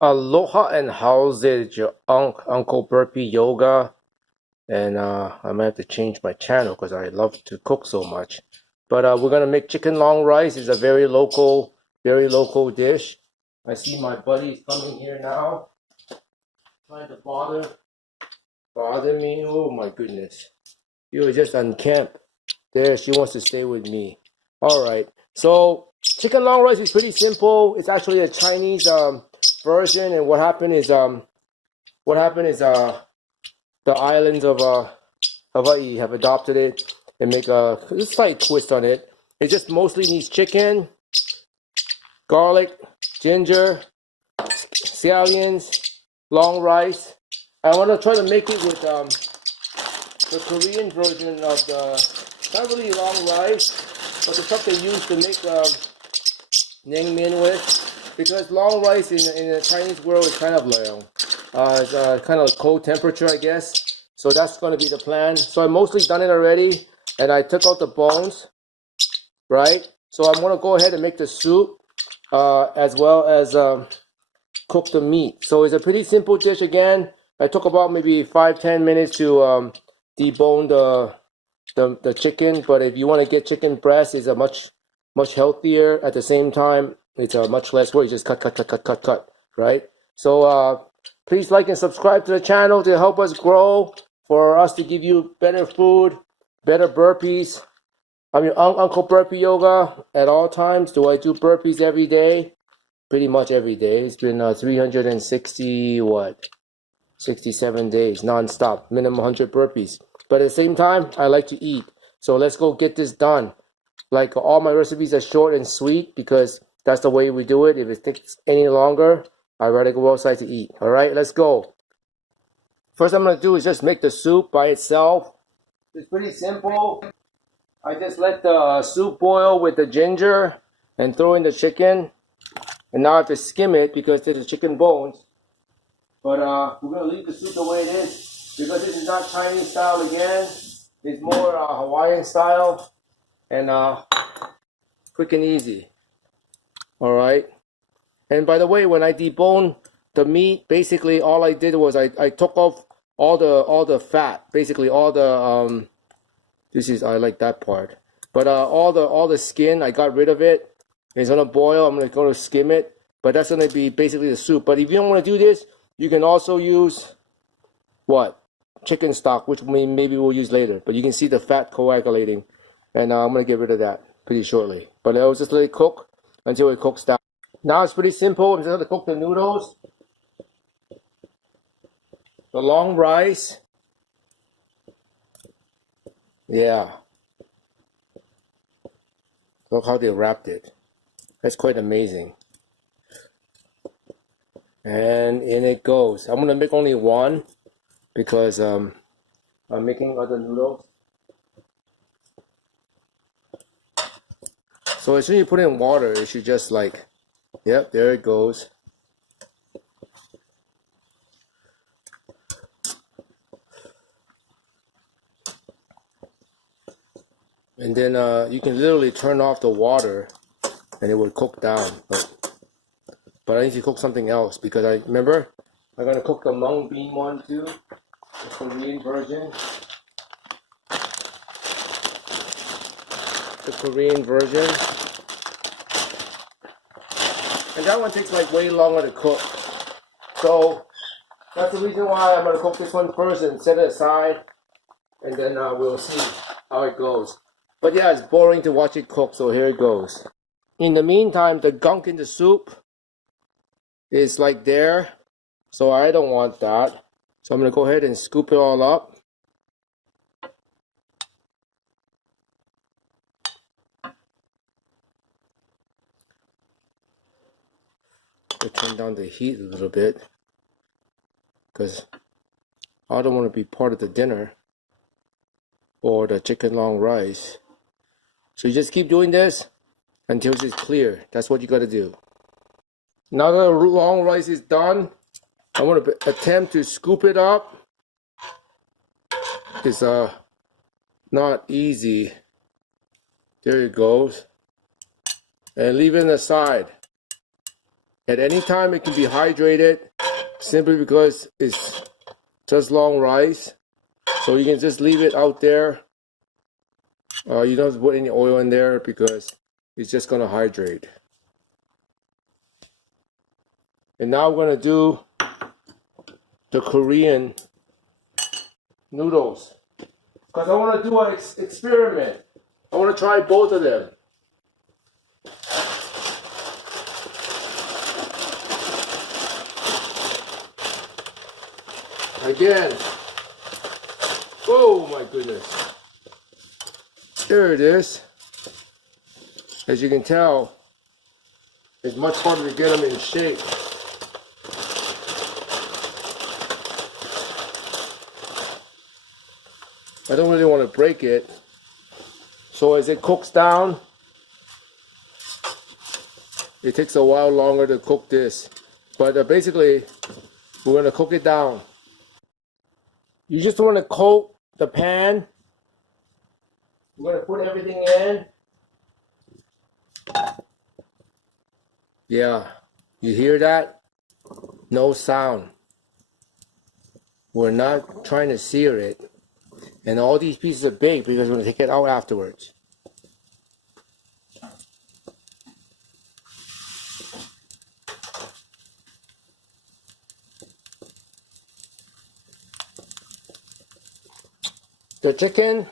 Aloha and how's it, your Uncle Burpee Yoga? And I might have to change my channel because I love to cook so much. But we're gonna make chicken long rice. It's a very local dish. I see my buddies coming here now, trying to bother me. Oh my goodness, you were just on camp. There, she wants to stay with me. All right. So chicken long rice is pretty simple. It's actually a Chinese version, and what happened is the islands of Hawaii have adopted it and make a slight twist on it. It just mostly needs chicken, garlic, ginger, scallions, long rice. I want to try to make it with the Korean version of the not really long rice, but the stuff they use to make naengmyeon with, because long rice in the Chinese world is kind of it's kind of cold temperature, I guess. So that's going to be the plan. So I mostly done it already, and I took out the bones, right? So I'm going to go ahead and make the soup as well as cook the meat. So it's a pretty simple dish. Again, I took about maybe 5-10 minutes to debone the chicken, but if you want to get chicken breast, it's a much healthier. At the same time, it's a much less work. You just cut, right? So please like and subscribe to the channel to help us grow, for us to give you better food, better burpees. I'm your Uncle Burpee Yoga at all times. Do I do burpees every day? Pretty much every day. It's been 67 days non-stop, minimum 100 burpees. But at the same time, I like to eat. So let's go get this done. Like, all my recipes are short and sweet because that's the way we do it. If it takes any longer, I'd rather go outside to eat. All right, let's go. First I'm going to do is just make the soup by itself. It's pretty simple. I just let the soup boil with the ginger and throw in the chicken. And now I have to skim it because there's the chicken bones. But we're going to leave the soup the way it is because this is not Chinese style again. It's more Hawaiian style and quick and easy. All right. And by the way, when I debone the meat, basically all I did was I took off all the fat, basically all the I like that part. But all the skin, I got rid of it. It's gonna boil. I'm gonna skim it, but that's gonna be basically the soup. But if you don't want to do this, you can also use what? Chicken stock, which maybe we'll use later. But you can see the fat coagulating, and I'm gonna get rid of that pretty shortly. But I'll just let it cook until it cooks down. Now it's pretty simple. I'm just gonna cook the noodles, the long rice. Yeah. Look how they wrapped it. That's quite amazing. And in it goes. I'm gonna make only one because I'm making other noodles. So as soon as you put in water, it should just like, yep, there it goes. And then you can literally turn off the water and it will cook down. But I need to cook something else because I'm gonna cook the mung bean one too, the Korean version. And that one takes like way longer to cook. So that's the reason why I'm gonna cook this one first and set it aside, and then we'll see how it goes. But yeah, it's boring to watch it cook, so here it goes. In the meantime, the gunk in the soup is like there, so I don't want that. So I'm gonna go ahead and scoop it all up. To turn down the heat a little bit because I don't want to be part of the dinner or the chicken long rice. So you just keep doing this until it's clear. That's what you got to do. Now that the long rice is done, I want to attempt to scoop it up. It's not easy. There it goes. And leave it on the side. At any time it can be hydrated simply because it's just long rice. So you can just leave it out there. You don't have to put any oil in there because it's just going to hydrate. And now we're going to do the Korean noodles. Because I want to do an experiment. I want to try both of them. Again. Oh my goodness. There it is. As you can tell, it's much harder to get them in shape. I don't really want to break it. So as it cooks down, it takes a while longer to cook this. But basically, we're going to cook it down. You just want to coat the pan. We're going to put everything in. Yeah, you hear that? No sound. We're not trying to sear it. And all these pieces are big because we're going to take it out afterwards. The chicken,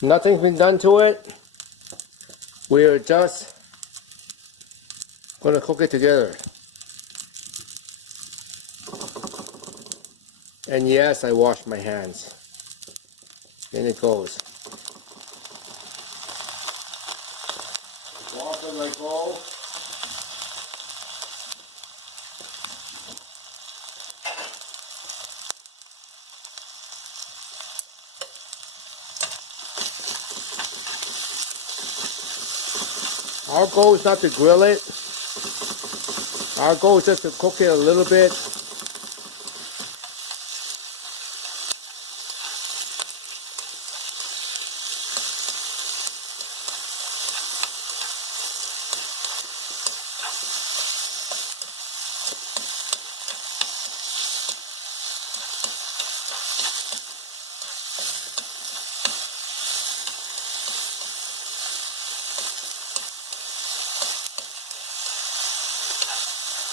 nothing's been done to it. We're just going to cook it together. And yes, I washed my hands. In it goes. Wash as I go. Our goal is not to grill it. Our goal is just to cook it a little bit.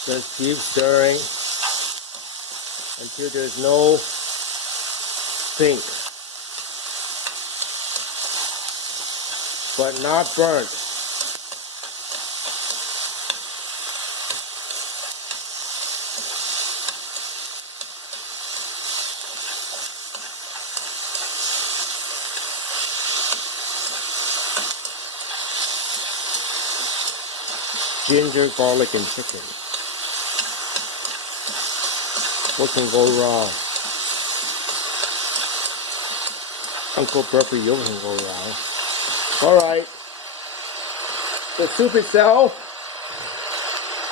Just keep stirring until there's no pink, but not burnt. Ginger, garlic, and chicken. What can go wrong? Uncle burpeeYOGAuncle can go wrong. Alright. The soup itself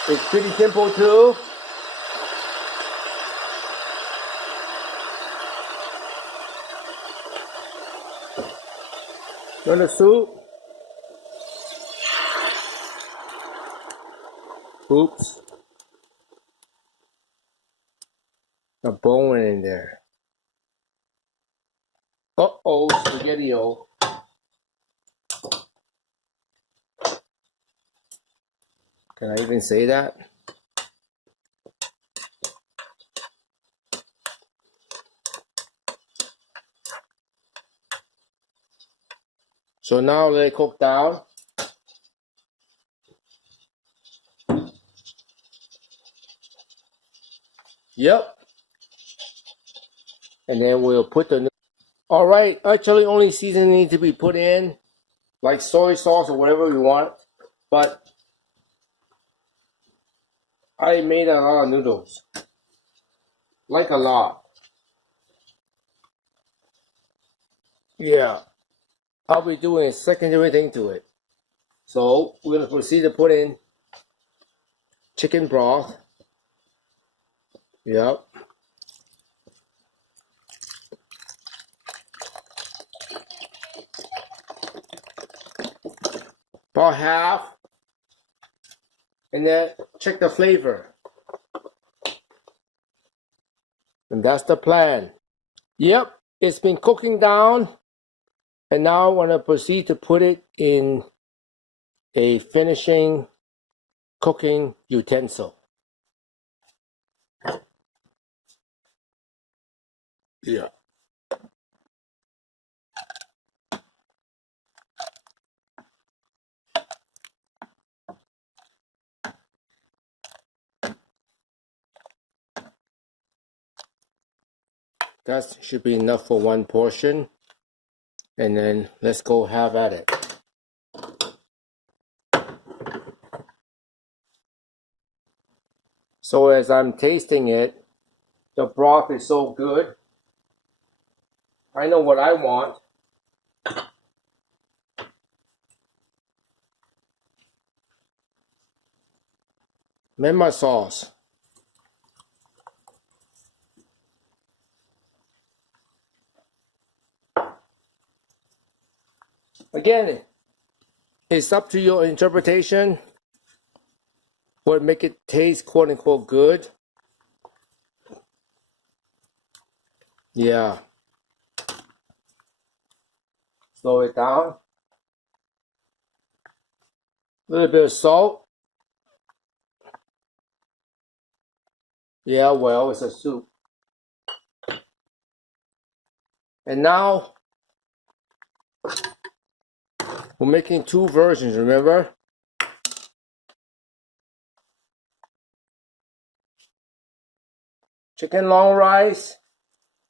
is pretty simple too. Run the soup. Oops. A bone went in there. Uh-oh, spaghetti-o. Can I even say that? So now let it cook down. Yep. And then we'll put the... Alright, actually only seasoning needs to be put in, like soy sauce or whatever we want. But I made a lot of noodles. Like a lot. Yeah. I'll be doing a secondary thing to it. So we're going to proceed to put in chicken broth. Yep. About half. and then check the flavor. And that's the plan. Yep, it's been cooking down, and now I want to proceed to put it in a finishing cooking utensil. Yeah. That should be enough for one portion. And then let's go have at it. So as I'm tasting it, the broth is so good. I know what I want. Mema sauce. Again, it's up to your interpretation. What make it taste quote unquote good. Yeah. Slow it down. A little bit of salt. Yeah, well, it's a soup. And now, we're making two versions, remember? Chicken long rice,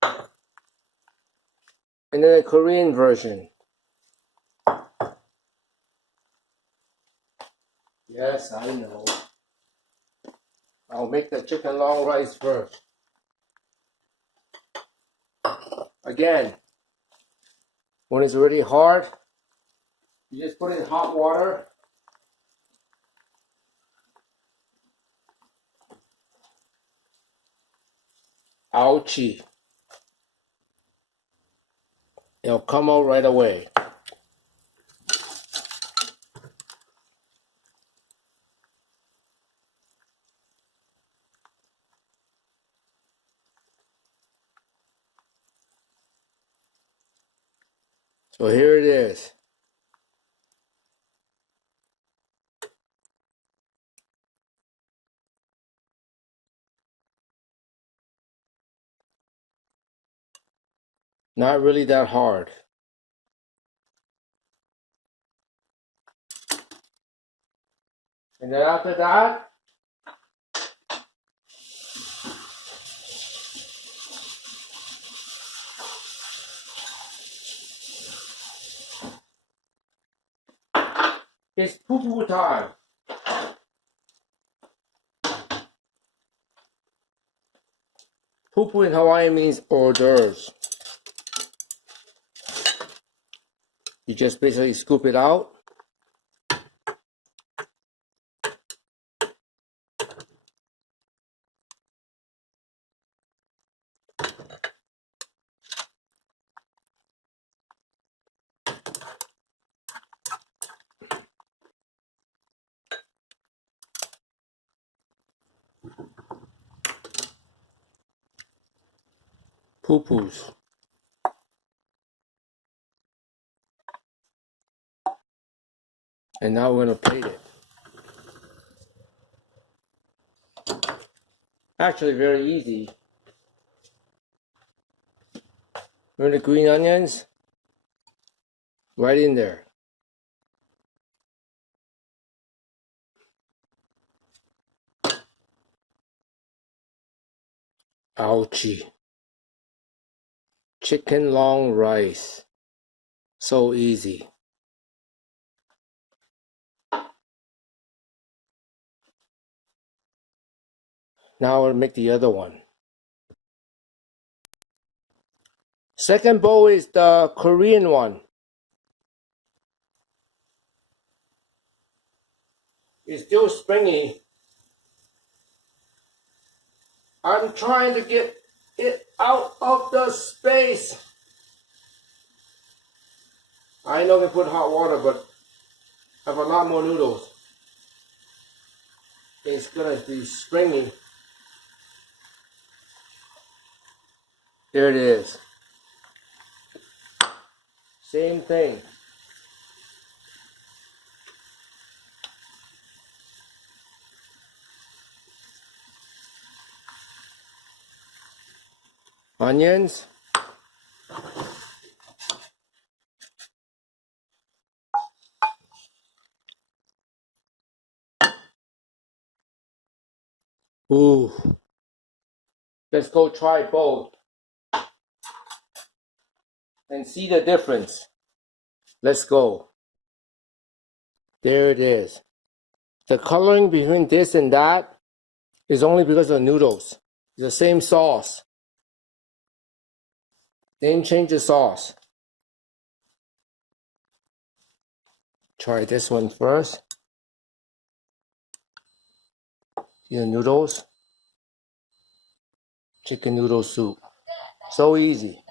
and then a Korean version. Yes, I know. I'll make the chicken long rice first. Again, when it's already hard, you just put it in hot water. Ouchie. It'll come out right away. So here it is. Not really that hard. And then after that, it's poo-poo time. Poo-poo in Hawaiian means hors d'oeuvres. You just basically scoop it out. Poo-poos. And now we're going to plate it. Actually, very easy. Remember the green onions? Right in there. Ouchie. Chicken long rice. So easy. Now I'll make the other one. Second bowl is the Korean one. It's still springy. I'm trying to get it out of the space. I know I can put hot water, but I have a lot more noodles. It's gonna be springy. There it is. Same thing. Onions. Ooh. Let's go try both and see the difference. Let's go. There it is. The coloring between this and that is only because of the noodles. It's the same sauce. They didn't change the sauce. Try this one first. See the noodles? Chicken noodle soup. So easy.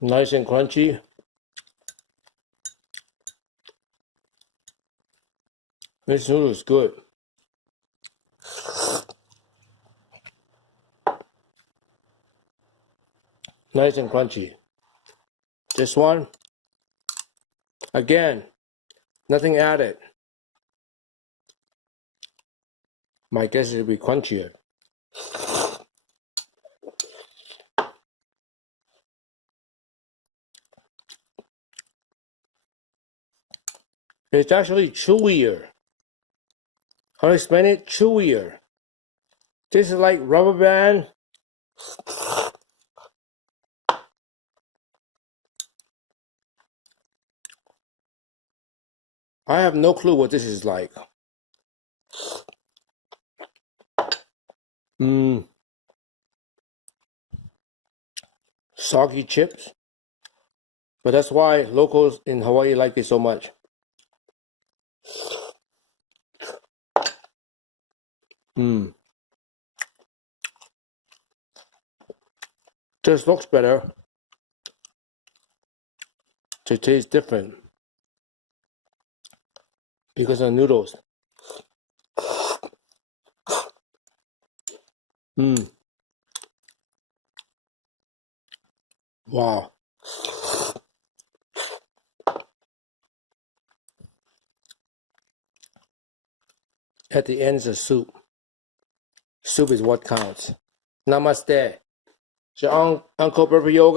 Nice and crunchy. This noodle is good. Nice and crunchy. This one, again, nothing added. My guess it will be crunchier. It's actually chewier. How to explain it? Chewier. This is like rubber band. I have no clue what this is like. Soggy chips. But that's why locals in Hawaii like it so much. Just looks better. It tastes different because of noodles. Wow. At the end is a soup. Soup is what counts. Namaste. It's your Uncle Burpee Yoga.